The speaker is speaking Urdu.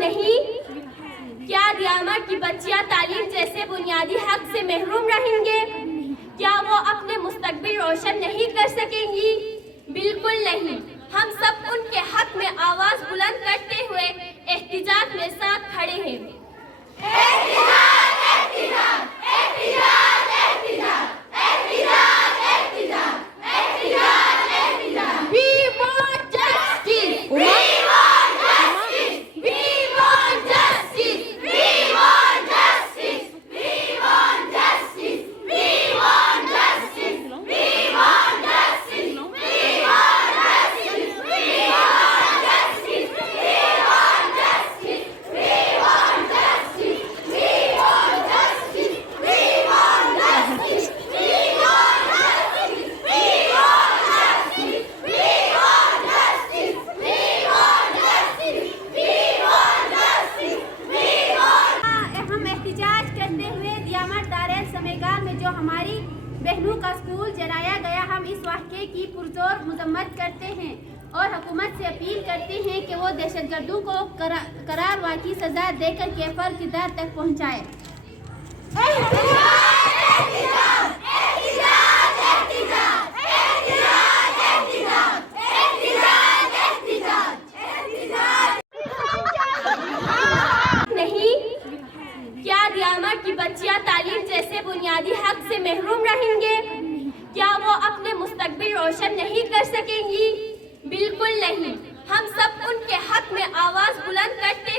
نہیں؟ کیا دیامر کی بچیاں تعلیم جیسے بنیادی حق سے محروم رہیں گے؟ کیا وہ اپنے مستقبل روشن نہیں کر سکیں گی؟ بالکل نہیں۔ ہم سب ان کے حق میں آواز بلند کرتے ہوئے احتجاج میں ساتھ کھڑے ہیں۔ جو ہماری بہنوں کا اسکول جلایا گیا، ہم اس واقعے کی پرزور مذمت کرتے ہیں اور حکومت سے اپیل کرتے ہیں کہ وہ دہشت گردوں کو قرار واقعی سزا دے کر کیفر کردار تک پہنچائے۔ دیامر کی بچیاں تعلیم جیسے بنیادی حق سے محروم رہیں گے؟ کیا وہ اپنے مستقبل روشن نہیں کر سکیں گی؟ بالکل نہیں۔ ہم سب ان کے حق میں آواز بلند کرتے